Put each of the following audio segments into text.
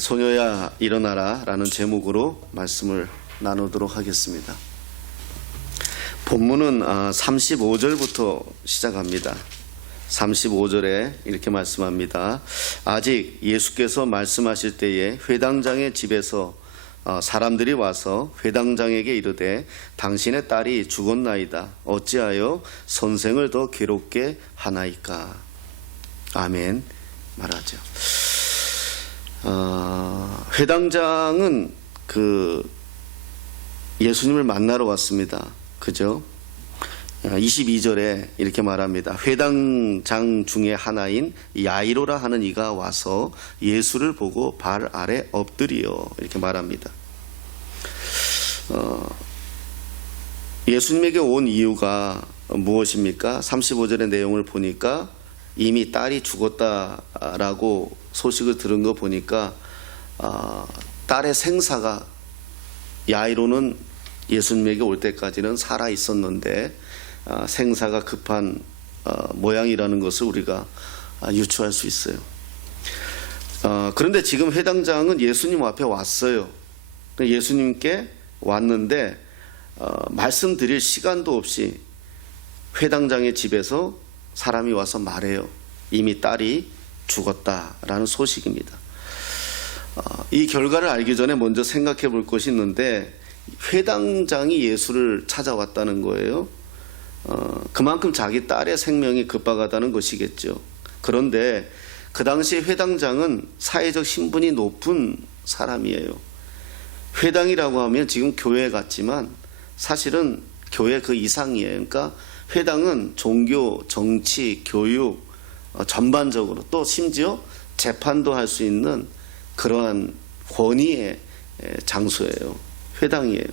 소녀야 일어나라 라는 제목으로 말씀을 나누도록 하겠습니다. 본문은 35절부터 시작합니다. 35절에 이렇게 말씀합니다. 아직 예수께서 말씀하실 때에 회당장의 집에서 사람들이 와서 회당장에게 이르되 당신의 딸이 죽었나이다. 어찌하여 선생을 더 괴롭게 하나이까. 아멘 말하죠. 회당장은 예수님을 만나러 왔습니다. 그죠? 22절에 이렇게 말합니다. 회당장 중에 하나인 야이로라 하는 이가 와서 예수를 보고 발 아래 엎드리어 이렇게 말합니다. 예수님에게 온 이유가 무엇입니까? 35절의 내용을 보니까 이미 딸이 죽었다라고 소식을 들은 거 보니까 딸의 생사가, 야이로는 예수님에게 올 때까지는 살아 있었는데 생사가 급한 모양이라는 것을 우리가 유추할 수 있어요. 그런데 지금 회당장은 예수님 앞에 왔어요. 예수님께 왔는데 말씀드릴 시간도 없이 회당장의 집에서 사람이 와서 말해요. 이미 딸이 죽었다라는 소식입니다. 이 결과를 알기 전에 먼저 생각해 볼 것이 있는데, 회당장이 예수를 찾아왔다는 거예요. 그만큼 자기 딸의 생명이 급박하다는 것이겠죠. 그런데 그 당시 회당장은 사회적 신분이 높은 사람이에요. 회당이라고 하면 지금 교회 같지만 사실은 교회 그 이상이에요. 그러니까 회당은 종교, 정치, 교육 전반적으로, 또 심지어 재판도 할 수 있는 그러한 권위의 장소예요. 회당이에요.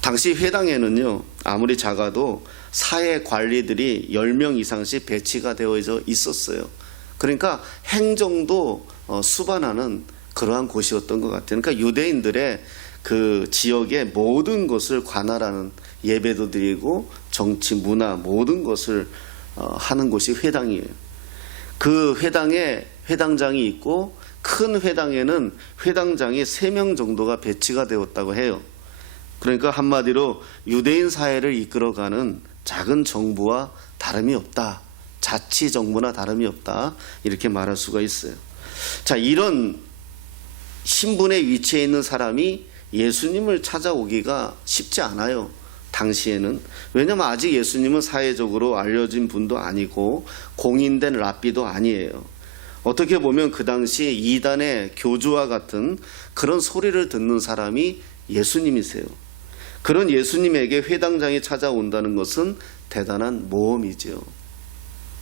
당시 회당에는요, 아무리 작아도 사회 관리들이 10명 이상씩 배치가 되어져 있었어요. 그러니까 행정도 수반하는 그러한 곳이었던 것 같아요. 그러니까 유대인들의 그 지역의 모든 것을 관할하는, 예배도 드리고 정치, 문화 모든 것을 하는 곳이 회당이에요. 그 회당에 회당장이 있고, 큰 회당에는 회당장이 3명 정도가 배치가 되었다고 해요. 그러니까 한마디로 유대인 사회를 이끌어가는 작은 정부와 다름이 없다, 자치정부나 다름이 없다, 이렇게 말할 수가 있어요. 자, 이런 신분의 위치에 있는 사람이 예수님을 찾아오기가 쉽지 않아요. 당시에는. 왜냐하면 아직 예수님은 사회적으로 알려진 분도 아니고 공인된 랍비도 아니에요. 어떻게 보면 그 당시 이단의 교주와 같은 그런 소리를 듣는 사람이 예수님이세요. 그런 예수님에게 회당장이 찾아온다는 것은 대단한 모험이죠.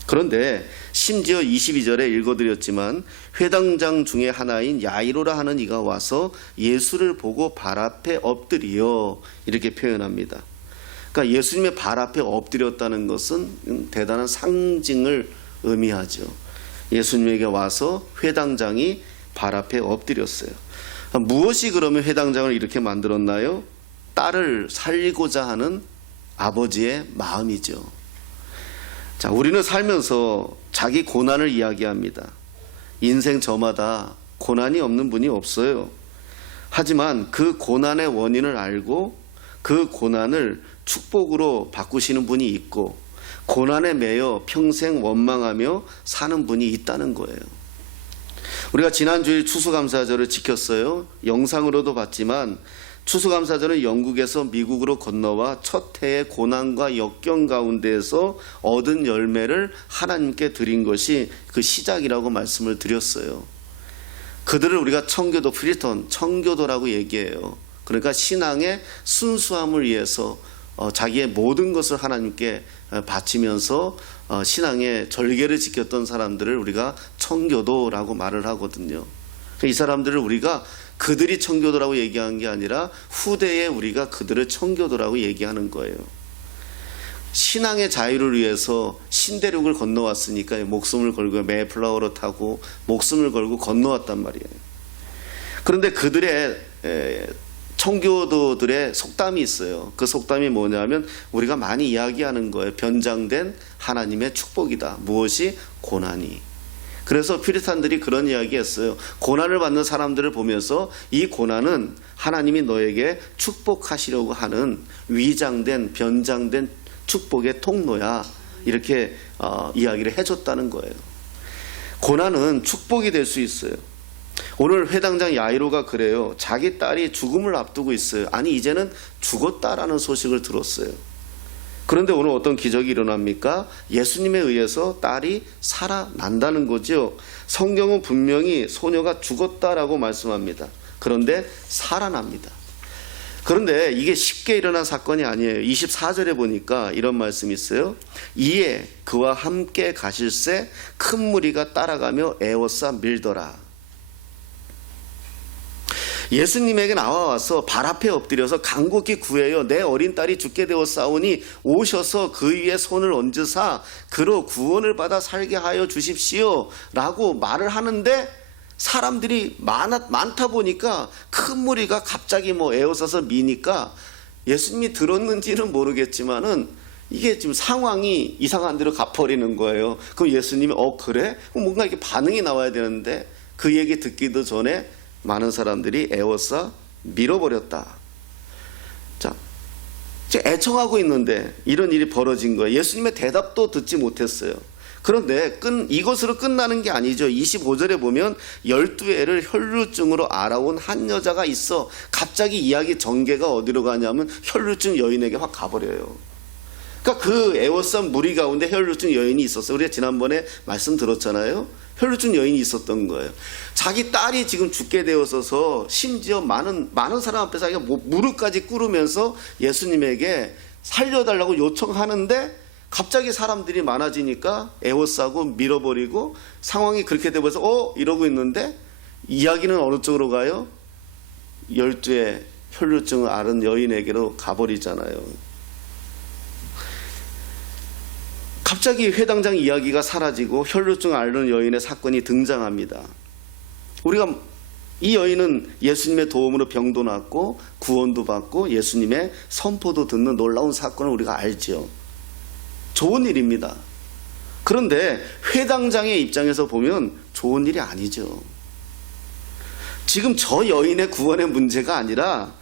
그런데 심지어 22절에 읽어드렸지만 회당장 중에 하나인 야이로라 하는 이가 와서 예수를 보고 발 앞에 엎드리어 이렇게 표현합니다. 그러니까 예수님의 발 앞에 엎드렸다는 것은 대단한 상징을 의미하죠. 예수님에게 와서 회당장이 발 앞에 엎드렸어요. 무엇이 그러면 회당장을 이렇게 만들었나요? 딸을 살리고자 하는 아버지의 마음이죠. 자, 우리는 살면서 자기 고난을 이야기합니다. 인생 저마다 고난이 없는 분이 없어요. 하지만 그 고난의 원인을 알고 그 고난을 축복으로 바꾸시는 분이 있고, 고난에 매여 평생 원망하며 사는 분이 있다는 거예요. 우리가 지난 주일 추수감사절을 지켰어요. 영상으로도 봤지만 추수감사절은 영국에서 미국으로 건너와 첫 해의 고난과 역경 가운데에서 얻은 열매를 하나님께 드린 것이 그 시작이라고 말씀을 드렸어요. 그들을 우리가 청교도, 프리턴, 청교도라고 얘기해요. 그러니까 신앙의 순수함을 위해서 자기의 모든 것을 하나님께 바치면서 신앙의 절개를 지켰던 사람들을 우리가 청교도라고 말을 하거든요. 이 사람들을 우리가 그들이 청교도라고 얘기한 게 아니라 후대에 우리가 그들을 청교도라고 얘기하는 거예요. 신앙의 자유를 위해서 신대륙을 건너왔으니까 목숨을 걸고 메이플라워를 타고 목숨을 걸고 건너왔단 말이에요. 그런데 그들의 청교도들의 속담이 있어요. 그 속담이 뭐냐면 우리가 많이 이야기하는 거예요. 변장된 하나님의 축복이다. 무엇이? 고난이. 그래서 퓨리탄들이 그런 이야기했어요. 고난을 받는 사람들을 보면서 이 고난은 하나님이 너에게 축복하시려고 하는 위장된 변장된 축복의 통로야. 이렇게 이야기를 해줬다는 거예요. 고난은 축복이 될 수 있어요. 오늘 회당장 야이로가 그래요. 자기 딸이 죽음을 앞두고 있어요. 아니 이제는 죽었다라는 소식을 들었어요. 그런데 오늘 어떤 기적이 일어납니까? 예수님에 의해서 딸이 살아난다는 거죠. 성경은 분명히 소녀가 죽었다라고 말씀합니다. 그런데 살아납니다. 그런데 이게 쉽게 일어난 사건이 아니에요. 24절에 보니까 이런 말씀이 있어요. 이에 그와 함께 가실새 큰 무리가 따라가며 에워싸 밀더라. 예수님에게 나와서 발 앞에 엎드려서 간곡히 구해요. 내 어린 딸이 죽게 되었사오니 오셔서 그 위에 손을 얹으사 그로 구원을 받아 살게 하여 주십시오 라고 말을 하는데, 사람들이 많다 보니까 큰 무리가 갑자기 에워싸서 미니까 예수님이 들었는지는 모르겠지만은 이게 지금 상황이 이상한 대로 가버리는 거예요. 그럼 예수님이 그래? 뭔가 이렇게 반응이 나와야 되는데 그 얘기 듣기도 전에 많은 사람들이 에워싸 밀어버렸다. 자, 이제 애청하고 있는데 이런 일이 벌어진 거예요. 예수님의 대답도 듣지 못했어요. 그런데 이것으로 끝나는 게 아니죠. 25절에 보면 12애를 혈루증으로 알아온 한 여자가 있어. 갑자기 이야기 전개가 어디로 가냐면 혈루증 여인에게 확 가버려요. 그러니까 그 에워싼 무리 가운데 혈루증 여인이 있었어요. 우리가 지난번에 말씀 들었잖아요. 혈루증 여인이 있었던 거예요. 자기 딸이 지금 죽게 되어서 심지어 많은 사람 앞에 자기가 무릎까지 꿇으면서 예수님에게 살려달라고 요청하는데 갑자기 사람들이 많아지니까 에워싸고 밀어버리고 상황이 그렇게 되면서 이러고 있는데 이야기는 어느 쪽으로 가요? 12의 혈루증을 앓은 여인에게로 가버리잖아요. 갑자기 회당장 이야기가 사라지고 혈루증 앓는 여인의 사건이 등장합니다. 우리가 이 여인은 예수님의 도움으로 병도 낫고 구원도 받고 예수님의 선포도 듣는 놀라운 사건을 우리가 알지요. 좋은 일입니다. 그런데 회당장의 입장에서 보면 좋은 일이 아니죠. 지금 저 여인의 구원의 문제가 아니라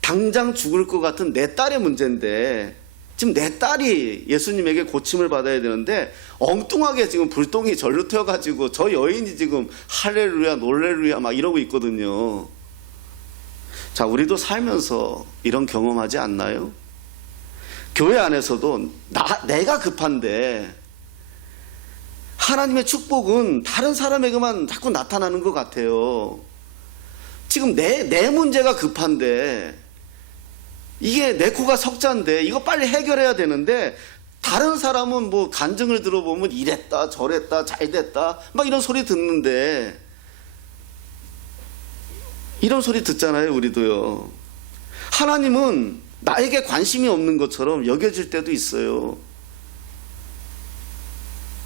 당장 죽을 것 같은 내 딸의 문제인데, 지금 내 딸이 예수님에게 고침을 받아야 되는데 엉뚱하게 지금 불똥이 절로 튀어가지고 저 여인이 지금 할렐루야 놀렐루야 막 이러고 있거든요. 자, 우리도 살면서 이런 경험하지 않나요? 교회 안에서도 내가 급한데 하나님의 축복은 다른 사람에게만 자꾸 나타나는 것 같아요. 지금 내 문제가 급한데, 이게 내 코가 석자인데 이거 빨리 해결해야 되는데, 다른 사람은 간증을 들어보면 이랬다 저랬다 잘됐다 막 이런 소리 듣는데, 이런 소리 듣잖아요. 우리도요. 하나님은 나에게 관심이 없는 것처럼 여겨질 때도 있어요.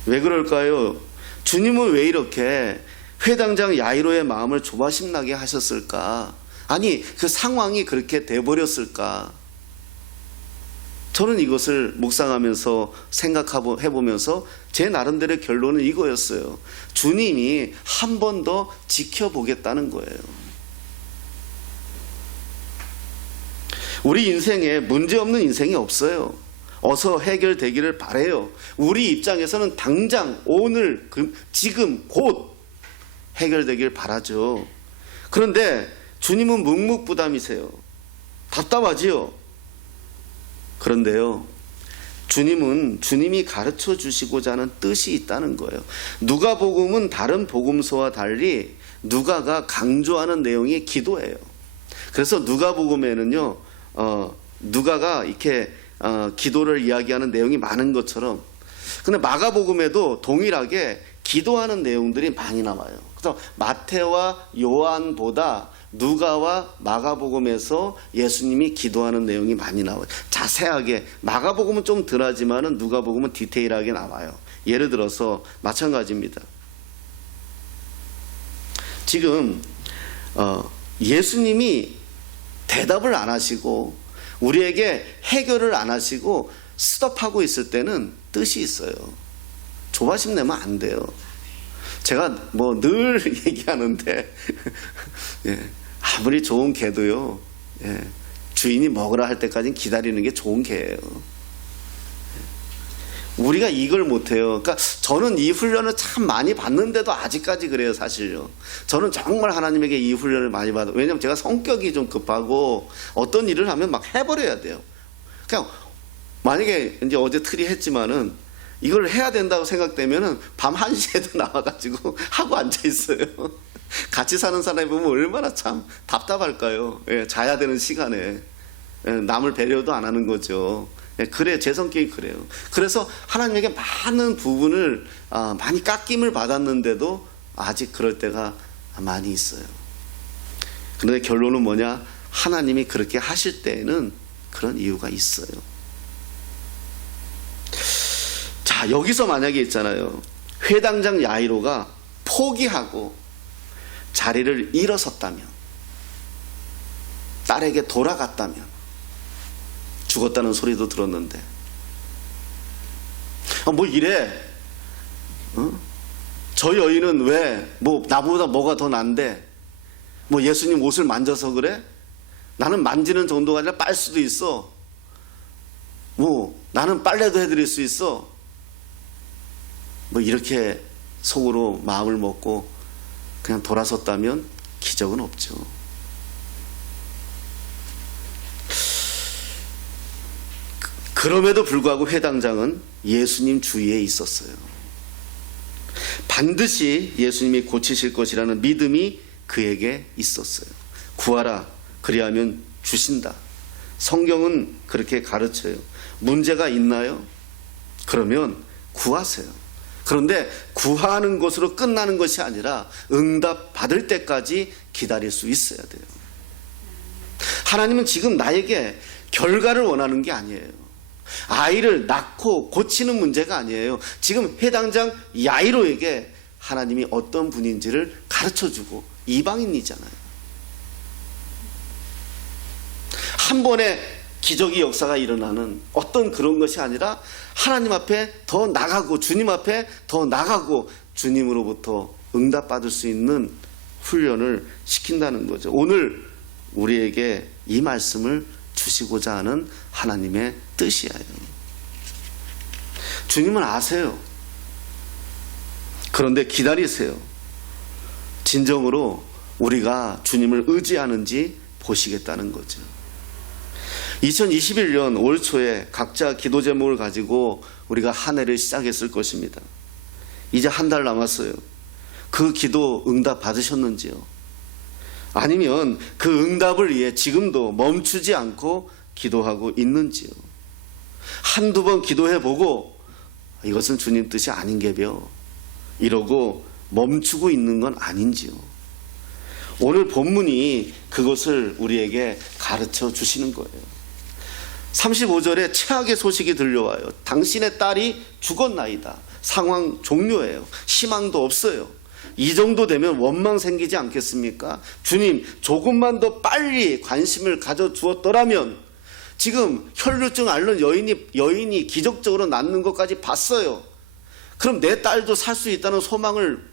왜 그럴까요? 주님은 왜 이렇게 회당장 야이로의 마음을 조바심 나게 하셨을까? 아니, 그 상황이 그렇게 돼버렸을까? 저는 이것을 묵상하면서 생각해보면서 제 나름대로의 결론은 이거였어요. 주님이 한 번 더 지켜보겠다는 거예요. 우리 인생에 문제없는 인생이 없어요. 어서 해결되기를 바라요. 우리 입장에서는 당장 오늘 지금 곧 해결되길 바라죠. 그런데 주님은 묵묵부담이세요. 답답하지요. 그런데요, 주님이 가르쳐 주시고자 하는 뜻이 있다는 거예요. 누가복음은 다른 복음서와 달리 누가가 강조하는 내용이 기도예요. 그래서 누가복음에는요, 누가가 이렇게 기도를 이야기하는 내용이 많은 것처럼, 근데 마가복음에도 동일하게 기도하는 내용들이 많이 나와요. 그래서 마태와 요한보다 누가와 마가복음에서 예수님이 기도하는 내용이 많이 나와요. 자세하게. 마가복음은 좀 덜하지만은 누가복음은 디테일하게 나와요. 예를 들어서 마찬가지입니다. 지금 예수님이 대답을 안 하시고 우리에게 해결을 안 하시고 스톱하고 있을 때는 뜻이 있어요. 조바심 내면 안 돼요. 제가 뭐 늘 얘기하는데 예, 아무리 좋은 개도요, 예, 주인이 먹으라 할 때까지는 기다리는 게 좋은 개예요. 우리가 이걸 못해요. 그러니까 저는 이 훈련을 참 많이 받는데도 아직까지 그래요, 사실요. 저는 정말 하나님에게 이 훈련을 많이 받아요. 왜냐하면 제가 성격이 좀 급하고 어떤 일을 하면 막 해버려야 돼요. 그냥 만약에 이제 어제 틀이 했지만은 이걸 해야 된다고 생각되면은 밤 1시에도 나와가지고 하고 앉아있어요. 같이 사는 사람이 보면 얼마나 참 답답할까요? 예, 자야 되는 시간에. 예, 남을 배려도 안 하는 거죠. 예, 그래, 제 성격이 그래요. 그래서 하나님에게 많은 부분을 많이 깎임을 받았는데도 아직 그럴 때가 많이 있어요. 그런데 결론은 뭐냐? 하나님이 그렇게 하실 때에는 그런 이유가 있어요. 자, 여기서 만약에 있잖아요, 회당장 야이로가 포기하고 자리를 일어섰다면, 딸에게 돌아갔다면, 죽었다는 소리도 들었는데 뭐 이래, 저 여인은 왜 뭐 나보다 뭐가 더 난데 뭐 예수님 옷을 만져서 그래? 나는 만지는 정도가 아니라 빨 수도 있어. 뭐 나는 빨래도 해드릴 수 있어. 뭐 이렇게 속으로 마음을 먹고 그냥 돌아섰다면 기적은 없죠. 그럼에도 불구하고 회당장은 예수님 주위에 있었어요. 반드시 예수님이 고치실 것이라는 믿음이 그에게 있었어요. 구하라, 그리하면 주신다. 성경은 그렇게 가르쳐요. 문제가 있나요? 그러면 구하세요. 그런데 구하는 것으로 끝나는 것이 아니라 응답 받을 때까지 기다릴 수 있어야 돼요. 하나님은 지금 나에게 결과를 원하는 게 아니에요. 아이를 낳고 고치는 문제가 아니에요. 지금 회당장 야이로에게 하나님이 어떤 분인지를 가르쳐주고, 이방인이잖아요. 한 번에 기적의 역사가 일어나는 어떤 그런 것이 아니라 하나님 앞에 더 나가고 주님 앞에 더 나가고 주님으로부터 응답받을 수 있는 훈련을 시킨다는 거죠. 오늘 우리에게 이 말씀을 주시고자 하는 하나님의 뜻이에요. 주님은 아세요. 그런데 기다리세요. 진정으로 우리가 주님을 의지하는지 보시겠다는 거죠. 2021년 올 초에 각자 기도 제목을 가지고 우리가 한 해를 시작했을 것입니다. 이제 한 달 남았어요. 그 기도 응답 받으셨는지요? 아니면 그 응답을 위해 지금도 멈추지 않고 기도하고 있는지요? 한두 번 기도해보고 이것은 주님 뜻이 아닌 게벼 이러고 멈추고 있는 건 아닌지요? 오늘 본문이 그것을 우리에게 가르쳐 주시는 거예요. 35절에 최악의 소식이 들려와요. 당신의 딸이 죽었나이다. 상황 종료예요. 희망도 없어요. 이 정도 되면 원망 생기지 않겠습니까? 주님, 조금만 더 빨리 관심을 가져주었더라면, 지금 혈류증 앓는 여인이 기적적으로 낫는 것까지 봤어요. 그럼 내 딸도 살 수 있다는 소망을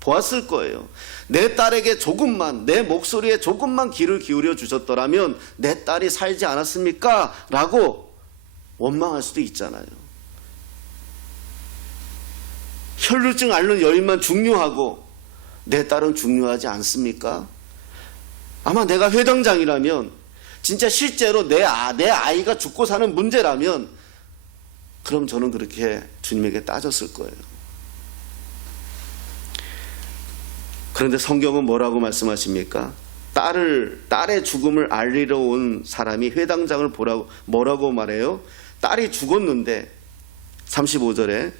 보았을 거예요. 내 딸에게 조금만, 내 목소리에 조금만 귀를 기울여 주셨더라면 내 딸이 살지 않았습니까? 라고 원망할 수도 있잖아요. 혈류증 앓는 여인만 중요하고 내 딸은 중요하지 않습니까? 아마 내가 회당장이라면, 진짜 실제로 내 아이가 죽고 사는 문제라면, 그럼 저는 그렇게 주님에게 따졌을 거예요. 그런데 성경은 뭐라고 말씀하십니까? 딸의 죽음을 알리러 온 사람이 회당장을 보라고 뭐라고 말해요? 딸이 죽었는데 35절에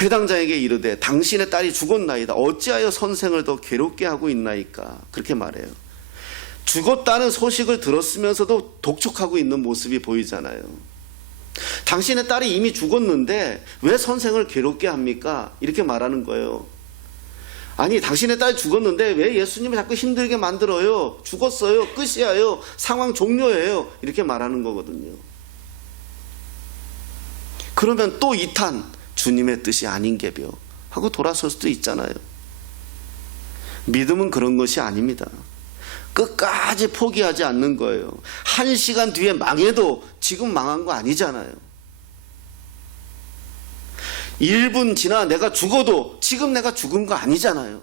회당장에게 이르되 당신의 딸이 죽었나이다. 어찌하여 선생을 더 괴롭게 하고 있나이까? 그렇게 말해요. 죽었다는 소식을 들었으면서도 독촉하고 있는 모습이 보이잖아요. 당신의 딸이 이미 죽었는데 왜 선생을 괴롭게 합니까? 이렇게 말하는 거예요. 아니, 당신의 딸이 죽었는데 왜 예수님을 자꾸 힘들게 만들어요? 죽었어요. 끝이에요. 상황 종료예요. 이렇게 말하는 거거든요. 그러면 또 이탄, 주님의 뜻이 아닌 게벼 하고 돌아설 수도 있잖아요. 믿음은 그런 것이 아닙니다. 끝까지 포기하지 않는 거예요. 1시간 뒤에 망해도 지금 망한 거 아니잖아요. 1분 지나 내가 죽어도 지금 내가 죽은 거 아니잖아요.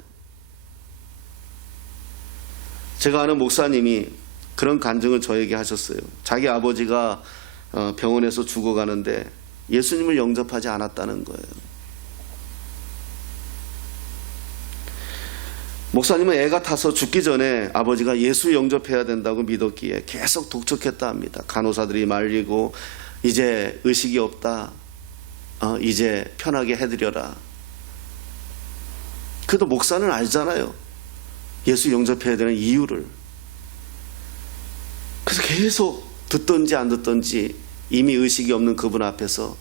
제가 아는 목사님이 그런 간증을 저에게 하셨어요. 자기 아버지가 병원에서 죽어가는데 예수님을 영접하지 않았다는 거예요. 목사님은 애가 타서 죽기 전에 아버지가 예수 영접해야 된다고 믿었기에 계속 독촉했다 합니다. 간호사들이 말리고 이제 의식이 없다. 이제 편하게 해드려라. 그래도 목사는 알잖아요. 예수 영접해야 되는 이유를. 그래서 계속 듣든지 안 듣든지 이미 의식이 없는 그분 앞에서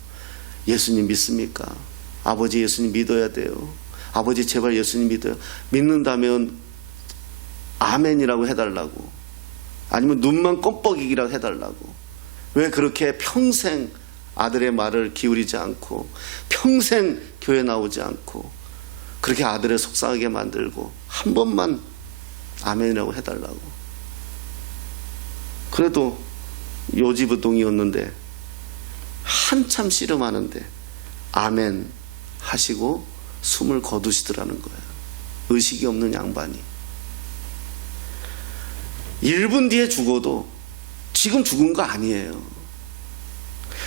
예수님 믿습니까? 아버지 예수님 믿어야 돼요. 아버지 제발 예수님 믿어요. 믿는다면 아멘이라고 해달라고. 아니면 눈만 껌뻑이기라도 해달라고. 왜 그렇게 평생 아들의 말을 기울이지 않고 평생 교회 나오지 않고 그렇게 아들을 속상하게 만들고 한 번만 아멘이라고 해달라고. 그래도 요지부동이었는데 한참 씨름하는데 아멘 하시고 숨을 거두시더라는 거예요. 의식이 없는 양반이. 1분 뒤에 죽어도 지금 죽은 거 아니에요.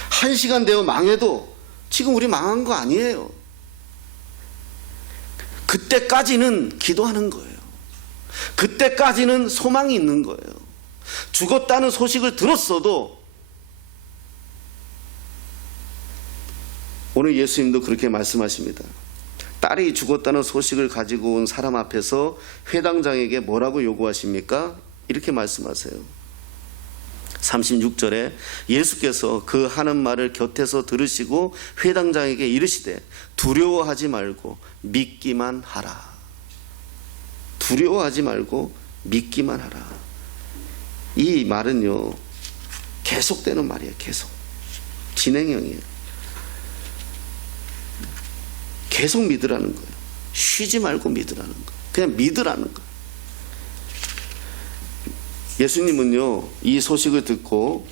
1시간 되어 망해도 지금 우리 망한 거 아니에요. 그때까지는 기도하는 거예요. 그때까지는 소망이 있는 거예요. 죽었다는 소식을 들었어도 오늘 예수님도 그렇게 말씀하십니다. 딸이 죽었다는 소식을 가지고 온 사람 앞에서 회당장에게 뭐라고 요구하십니까? 이렇게 말씀하세요. 36절에 예수께서 그 하는 말을 곁에서 들으시고 회당장에게 이르시되 두려워하지 말고 믿기만 하라. 두려워하지 말고 믿기만 하라. 이 말은요 계속되는 말이에요. 계속 진행형이에요. 계속 믿으라는 거예요. 쉬지 말고 믿으라는 거예요. 그냥 믿으라는 거예요. 예수님은요 이 소식을 듣고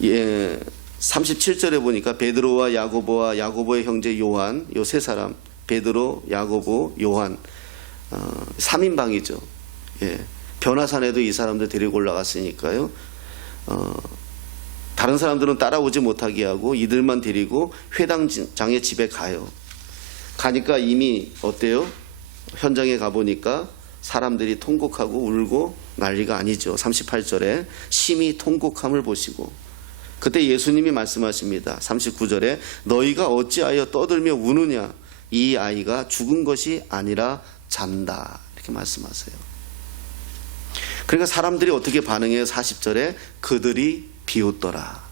37절에 보니까 베드로와 야고보와 야고보의 형제 요한, 요 세 사람, 베드로, 야고보, 요한 3인방이죠. 변화산에도 이 사람들 데리고 올라갔으니까요. 다른 사람들은 따라오지 못하게 하고 이들만 데리고 회당장의 집에 가요. 가니까 이미 어때요? 현장에 가보니까 사람들이 통곡하고 울고 난리가 아니죠. 38절에 심히 통곡함을 보시고 그때 예수님이 말씀하십니다. 39절에 너희가 어찌하여 떠들며 우느냐? 이 아이가 죽은 것이 아니라 잔다. 이렇게 말씀하세요. 그러니까 사람들이 어떻게 반응해요? 40절에 그들이 비웃더라.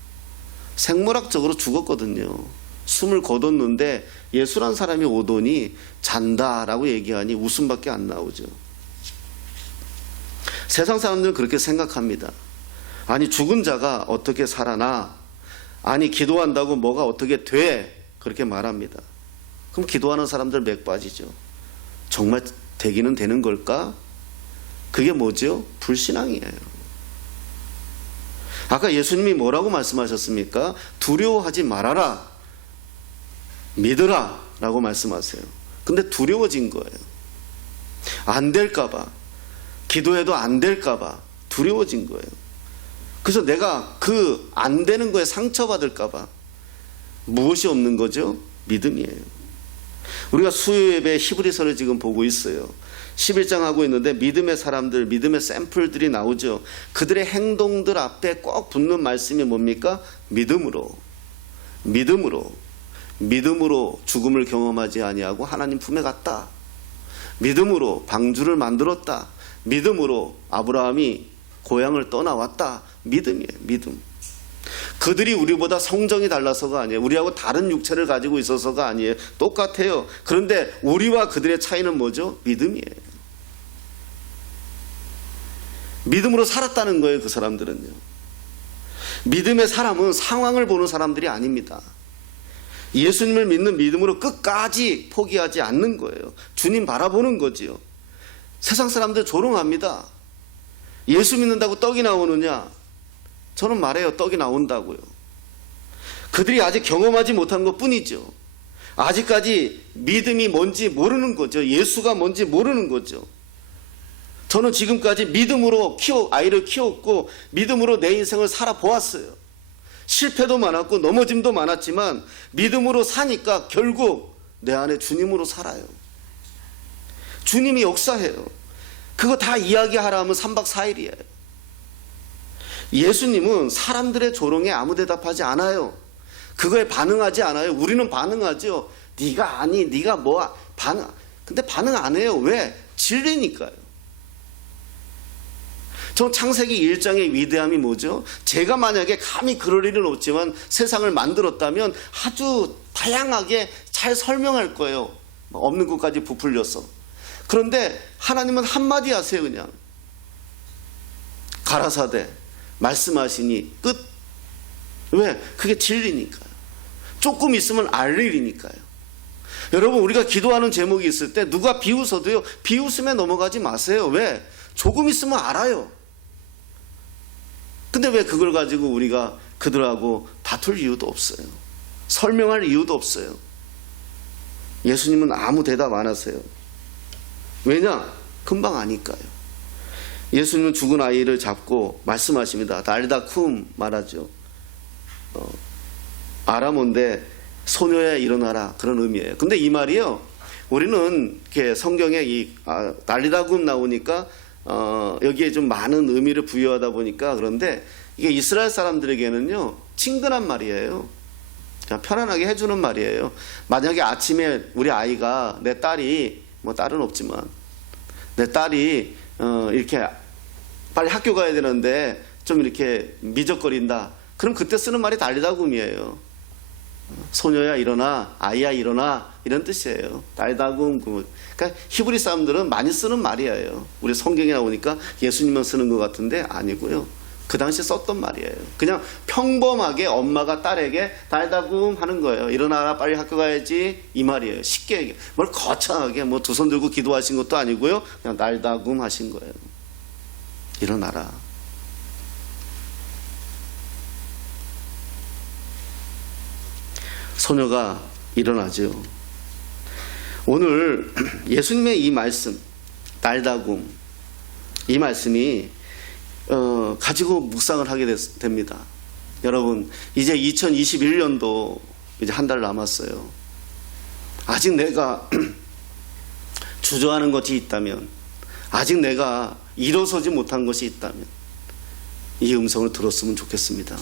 생물학적으로 죽었거든요. 숨을 거뒀는데 예수란 사람이 오더니 잔다라고 얘기하니 웃음밖에 안 나오죠. 세상 사람들은 그렇게 생각합니다. 아니 죽은 자가 어떻게 살아나? 아니 기도한다고 뭐가 어떻게 돼? 그렇게 말합니다. 그럼 기도하는 사람들 맥 빠지죠. 정말 되기는 되는 걸까? 그게 뭐죠? 불신앙이에요. 아까 예수님이 뭐라고 말씀하셨습니까? 두려워하지 말아라. 믿으라 라고 말씀하세요. 근데 두려워진 거예요. 안 될까봐, 기도해도 안 될까봐 두려워진 거예요. 그래서 내가 그 안 되는 거에 상처받을까봐. 무엇이 없는 거죠? 믿음이에요. 우리가 수요 예배 히브리서를 지금 보고 있어요. 11장 하고 있는데 믿음의 사람들, 믿음의 샘플들이 나오죠. 그들의 행동들 앞에 꼭 붙는 말씀이 뭡니까? 믿음으로 죽음을 경험하지 아니하고 하나님 품에 갔다. 믿음으로 방주를 만들었다. 믿음으로 아브라함이 고향을 떠나왔다. 믿음이에요. 믿음. 그들이 우리보다 성정이 달라서가 아니에요. 우리하고 다른 육체를 가지고 있어서가 아니에요. 똑같아요. 그런데 우리와 그들의 차이는 뭐죠? 믿음이에요. 믿음으로 살았다는 거예요. 그 사람들은요. 믿음의 사람은 상황을 보는 사람들이 아닙니다. 예수님을 믿는 믿음으로 끝까지 포기하지 않는 거예요. 주님 바라보는 거지요. 세상 사람들 조롱합니다. 예수 믿는다고 떡이 나오느냐? 저는 말해요. 떡이 나온다고요. 그들이 아직 경험하지 못한 것 뿐이죠. 아직까지 믿음이 뭔지 모르는 거죠. 예수가 뭔지 모르는 거죠. 저는 지금까지 믿음으로 아이를 키웠고 믿음으로 내 인생을 살아보았어요. 실패도 많았고 넘어짐도 많았지만 믿음으로 사니까 결국 내 안에 주님으로 살아요. 주님이 역사해요. 그거 다 이야기하라 하면 3박 4일이에요. 예수님은 사람들의 조롱에 아무 대답하지 않아요. 그거에 반응하지 않아요. 우리는 반응하죠. 네가 아니, 네가 뭐 근데 반응 안 해요. 왜? 진리니까요. 저 창세기 1장의 위대함이 뭐죠? 제가 만약에 감히 그럴 일은 없지만 세상을 만들었다면 아주 다양하게 잘 설명할 거예요. 없는 것까지 부풀려서. 그런데 하나님은 한마디 하세요. 그냥 가라사대 말씀하시니 끝. 왜? 그게 진리니까요. 조금 있으면 알 일이니까요. 여러분, 우리가 기도하는 제목이 있을 때 누가 비웃어도요, 비웃음에 넘어가지 마세요. 왜? 조금 있으면 알아요. 근데 왜 그걸 가지고 우리가 그들하고 다툴 이유도 없어요. 설명할 이유도 없어요. 예수님은 아무 대답 안 하세요. 왜냐? 금방 아니까요. 예수님은 죽은 아이를 잡고 말씀하십니다. 달다쿰 말하죠. 아람어인데 소녀야 일어나라, 그런 의미예요. 근데 이 말이요, 우리는 이렇게 성경에 이 달리다쿰 나오니까 여기에 좀 많은 의미를 부여하다 보니까, 그런데 이게 이스라엘 사람들에게는요 친근한 말이에요. 그냥 편안하게 해주는 말이에요. 만약에 아침에 우리 아이가, 내 딸이, 뭐 딸은 없지만 내 딸이 이렇게 빨리 학교 가야 되는데 좀 이렇게 미적거린다, 그럼 그때 쓰는 말이 달리다굼이에요. 소녀야 일어나, 아이야 일어나, 이런 뜻이에요. 달리다굼. 그러니까 히브리 사람들은 많이 쓰는 말이에요. 우리 성경에 나오니까 예수님만 쓰는 것 같은데 아니고요. 그 당시 썼던 말이에요. 그냥 평범하게 엄마가 딸에게 달리다굼 하는 거예요. 일어나라, 빨리 학교 가야지, 이 말이에요. 쉽게, 뭘 거창하게 뭐 두 손 들고 기도하신 것도 아니고요. 그냥 달리다굼 하신 거예요. 일어나라. 소녀가 일어나죠. 오늘 예수님의 이 말씀, 달다굼, 이 말씀이 가지고 묵상을 하게 됩니다. 여러분, 이제 2021년도 이제 한 달 남았어요. 아직 내가 주저하는 것이 있다면, 아직 내가 일어서지 못한 것이 있다면 이 음성을 들었으면 좋겠습니다.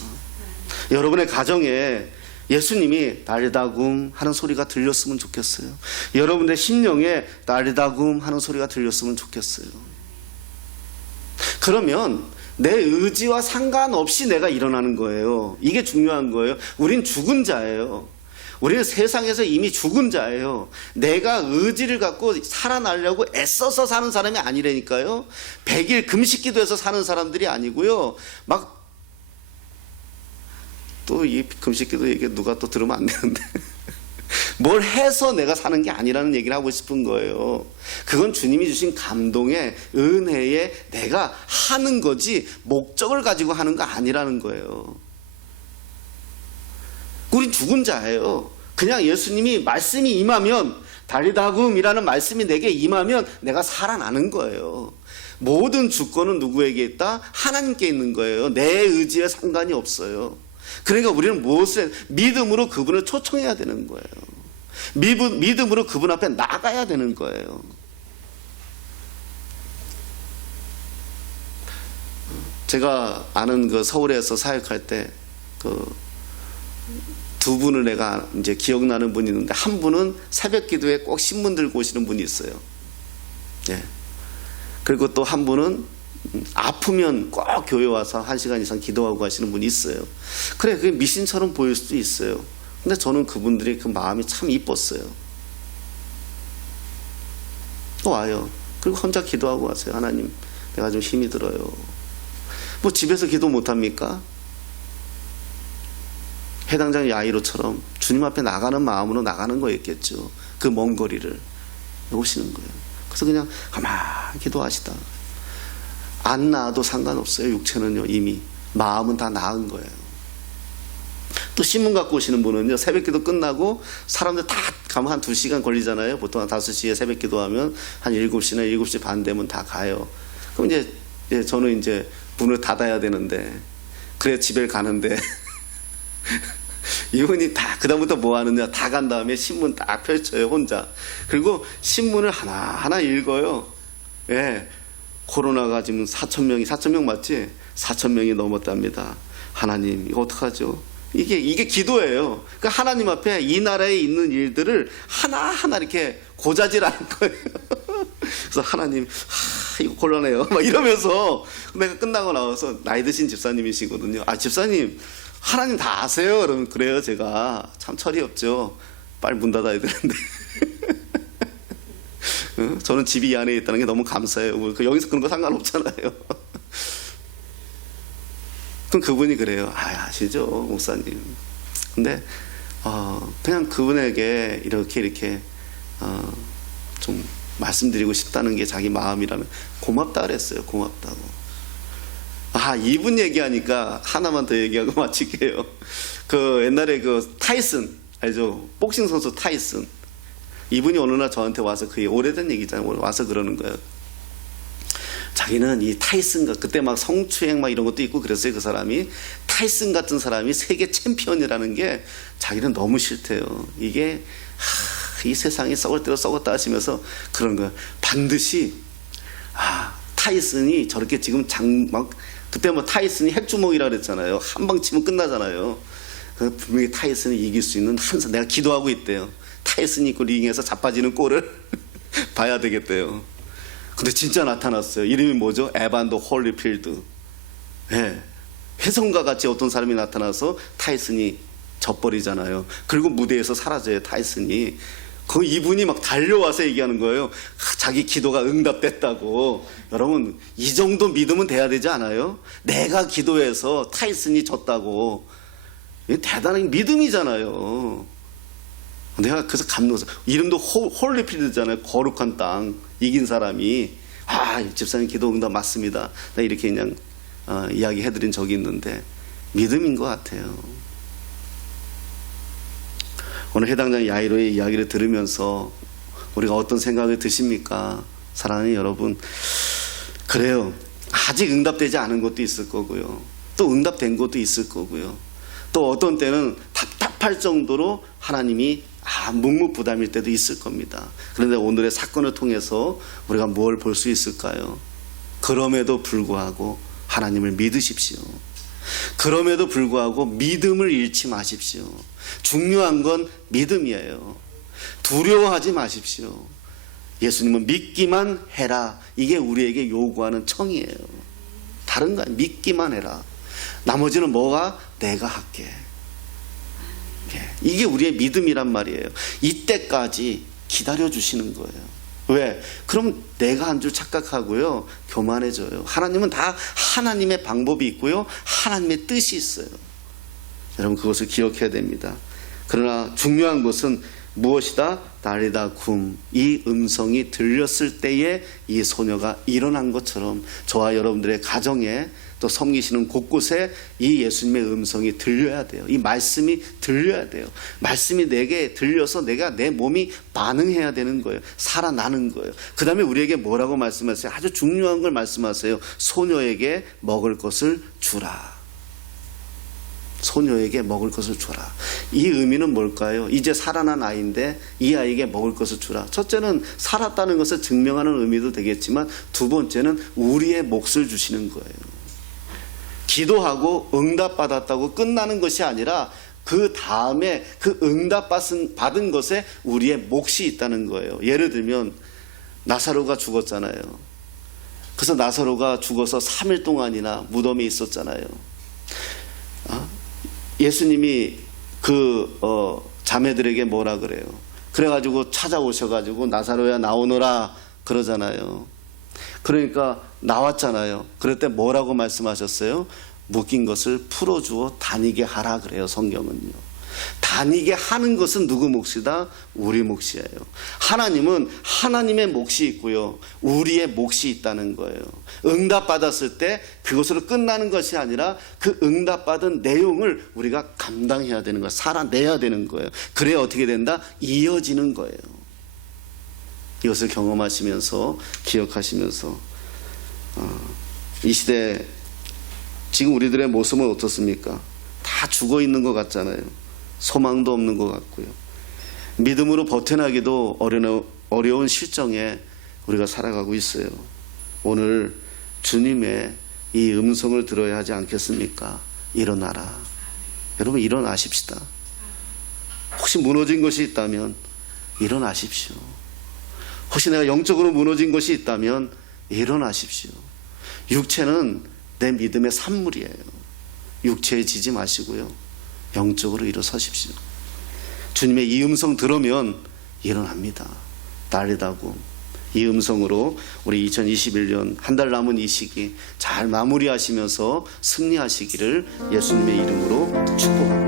여러분의 가정에 예수님이 달리다굼 하는 소리가 들렸으면 좋겠어요. 여러분의 심령에 달리다굼 하는 소리가 들렸으면 좋겠어요. 그러면 내 의지와 상관없이 내가 일어나는 거예요. 이게 중요한 거예요. 우린 죽은 자예요. 우리는 세상에서 이미 죽은 자예요. 내가 의지를 갖고 살아나려고 애써서 사는 사람이 아니라니까요. 100일 금식 기도해서 사는 사람들이 아니고요. 막 또 이 금식 기도 얘기 누가 또 들으면 안 되는데 뭘 해서 내가 사는 게 아니라는 얘기를 하고 싶은 거예요. 그건 주님이 주신 감동의 은혜에 내가 하는 거지 목적을 가지고 하는 거 아니라는 거예요. 우린 죽은 자예요. 그냥 예수님이 말씀이 임하면, 달리다굼이라는 말씀이 내게 임하면 내가 살아나는 거예요. 모든 주권은 누구에게 있다? 하나님께 있는 거예요. 내 의지에 상관이 없어요. 그러니까 우리는 무엇을 믿음으로 그분을 초청해야 되는 거예요. 믿음으로 그분 앞에 나가야 되는 거예요. 제가 아는 그 서울에서 사역할 때 두 분을 내가 이제 기억나는 분이 있는데, 한 분은 새벽 기도에 꼭 신문 들고 오시는 분이 있어요. 예. 그리고 또 한 분은 아프면 꼭 교회 와서 1시간 이상 기도하고 가시는 분이 있어요. 그래, 그게 미신처럼 보일 수도 있어요. 근데 저는 그분들이 그 마음이 참 이뻤어요. 또 와요. 그리고 혼자 기도하고 가세요. 하나님, 내가 좀 힘이 들어요. 뭐 집에서 기도 못합니까? 해당장 야이로처럼 주님 앞에 나가는 마음으로 나가는 거였겠죠. 그 먼 거리를 오시는 거예요. 그래서 그냥 가만히 기도하시다. 안 나아도 상관없어요. 육체는요, 이미. 마음은 다 나은 거예요. 또 신문 갖고 오시는 분은요, 새벽기도 끝나고 사람들 다 가면 한 2시간 걸리잖아요. 보통 한 5시에 새벽기도 하면 한 7시나 7시 반 되면 다 가요. 그럼 이제 저는 이제 문을 닫아야 되는데, 그래 집에 가는데 이분이 다 그다음부터 뭐 하느냐, 다 간 다음에 신문 딱 펼쳐요, 혼자. 그리고 신문을 하나하나 읽어요. 예. 코로나가 지금 4,000명 맞지? 4,000명이 넘었답니다. 하나님, 이거 어떡하죠? 이게 기도예요. 그러니까 하나님 앞에 이 나라에 있는 일들을 하나하나 이렇게 고자질하는 거예요. 그래서 하나님, 이거 곤란해요. 막 이러면서 내가 끝나고 나와서 나이 드신 집사님이시거든요. 아, 집사님, 하나님 다 아세요? 그러면 그래요. 제가 참 철이 없죠. 빨리 문 닫아야 되는데. 저는 집이 이 안에 있다는 게 너무 감사해요. 여기서 그런 거 상관없잖아요. 그럼 그분이 그래요. 아시죠, 목사님. 근데 그냥 그분에게 이렇게 좀 말씀드리고 싶다는 게 자기 마음이라면 고맙다 그랬어요. 고맙다고. 이분 얘기하니까 하나만 더 얘기하고 마칠게요. 그 옛날에 그 타이슨 알죠? 복싱 선수 타이슨. 이분이 어느 날 저한테 와서, 그게 오래된 얘기잖아요. 와서 그러는 거예요. 자기는 이 타이슨, 그때 막 성추행 막 이런 것도 있고 그랬어요. 그 사람이. 타이슨 같은 사람이 세계 챔피언이라는 게 자기는 너무 싫대요. 이게 이 세상이 썩을 대로 썩었다 하시면서 그런 거예요. 반드시 타이슨이 저렇게 지금 그때 뭐 타이슨이 핵주먹이라 그랬잖아요. 한 방 치면 끝나잖아요. 분명히 타이슨이 이길 수 있는 항상 내가 기도하고 있대요. 타이슨이 그 링에서 자빠지는 꼴을 봐야 되겠대요. 근데 진짜 나타났어요. 이름이 뭐죠? 에반더 홀리필드. 예. 혜성과 같이 어떤 사람이 나타나서 타이슨이 져버리잖아요. 그리고 무대에서 사라져요, 타이슨이. 이분이 막 달려와서 얘기하는 거예요. 자기 기도가 응답됐다고. 여러분, 이 정도 믿음은 돼야 되지 않아요? 내가 기도해서 타이슨이 졌다고. 이게 대단한 믿음이잖아요. 내가 그래서 감동해서, 이름도 홀리필드잖아요. 거룩한 땅. 이긴 사람이. 집사님 기도 응답 맞습니다. 나 이렇게 그냥 이야기해드린 적이 있는데 믿음인 것 같아요. 오늘 해당장 야이로의 이야기를 들으면서 우리가 어떤 생각이 드십니까? 사랑하는 여러분, 그래요. 아직 응답되지 않은 것도 있을 거고요. 또 응답된 것도 있을 거고요. 또 어떤 때는 답답할 정도로 하나님이 묵묵부담일 때도 있을 겁니다. 그런데 오늘의 사건을 통해서 우리가 뭘 볼 수 있을까요? 그럼에도 불구하고 하나님을 믿으십시오. 그럼에도 불구하고 믿음을 잃지 마십시오. 중요한 건 믿음이에요. 두려워하지 마십시오. 예수님은 믿기만 해라. 이게 우리에게 요구하는 청이에요. 다른 거 아니에요. 믿기만 해라. 나머지는 뭐가? 내가 할게. 이게 우리의 믿음이란 말이에요. 이때까지 기다려주시는 거예요. 왜? 그럼 내가 한 줄 착각하고요, 교만해져요. 하나님은 다 하나님의 방법이 있고요, 하나님의 뜻이 있어요. 여러분, 그것을 기억해야 됩니다. 그러나 중요한 것은 무엇이다? 날리다 굼. 이 음성이 들렸을 때에 이 소녀가 일어난 것처럼 저와 여러분들의 가정에 또 섬기시는 곳곳에 이 예수님의 음성이 들려야 돼요. 이 말씀이 들려야 돼요. 말씀이 내게 들려서 내 몸이 반응해야 되는 거예요. 살아나는 거예요. 그 다음에 우리에게 뭐라고 말씀하세요? 아주 중요한 걸 말씀하세요. 소녀에게 먹을 것을 주라. 소녀에게 먹을 것을 주라. 이 의미는 뭘까요? 이제 살아난 아이인데 이 아이에게 먹을 것을 주라. 첫째는 살았다는 것을 증명하는 의미도 되겠지만, 두 번째는 우리의 몫을 주시는 거예요. 기도하고 응답받았다고 끝나는 것이 아니라 그 다음에 그 응답받은 것에 우리의 몫이 있다는 거예요. 예를 들면 나사로가 죽었잖아요. 그래서 나사로가 죽어서 3일 동안이나 무덤에 있었잖아요. 예수님이 그 자매들에게 뭐라 그래요? 그래가지고 찾아오셔가지고 나사로야 나오너라 그러잖아요. 그러니까 나왔잖아요. 그럴 때 뭐라고 말씀하셨어요? 묶인 것을 풀어주어 다니게 하라 그래요. 성경은요. 다니게 하는 것은 누구 몫이다? 우리 몫이에요. 하나님은 하나님의 몫이 있고요, 우리의 몫이 있다는 거예요. 응답받았을 때 그것으로 끝나는 것이 아니라 그 응답받은 내용을 우리가 감당해야 되는 거예요. 살아내야 되는 거예요. 그래야 어떻게 된다? 이어지는 거예요. 이것을 경험하시면서, 기억하시면서 이 시대 지금 우리들의 모습은 어떻습니까? 다 죽어 있는 것 같잖아요. 소망도 없는 것 같고요. 믿음으로 버텨나기도 어려운 실정에 우리가 살아가고 있어요. 오늘 주님의 이 음성을 들어야 하지 않겠습니까? 일어나라. 여러분, 일어나십시다. 혹시 무너진 것이 있다면 일어나십시오. 혹시 내가 영적으로 무너진 것이 있다면 일어나십시오. 육체는 내 믿음의 산물이에요. 육체에 지지 마시고요, 영적으로 일어서십시오. 주님의 이 음성 들으면 일어납니다. 딸리다고. 이 음성으로 우리 2021년 한 달 남은 이 시기 잘 마무리하시면서 승리하시기를 예수님의 이름으로 축복합니다.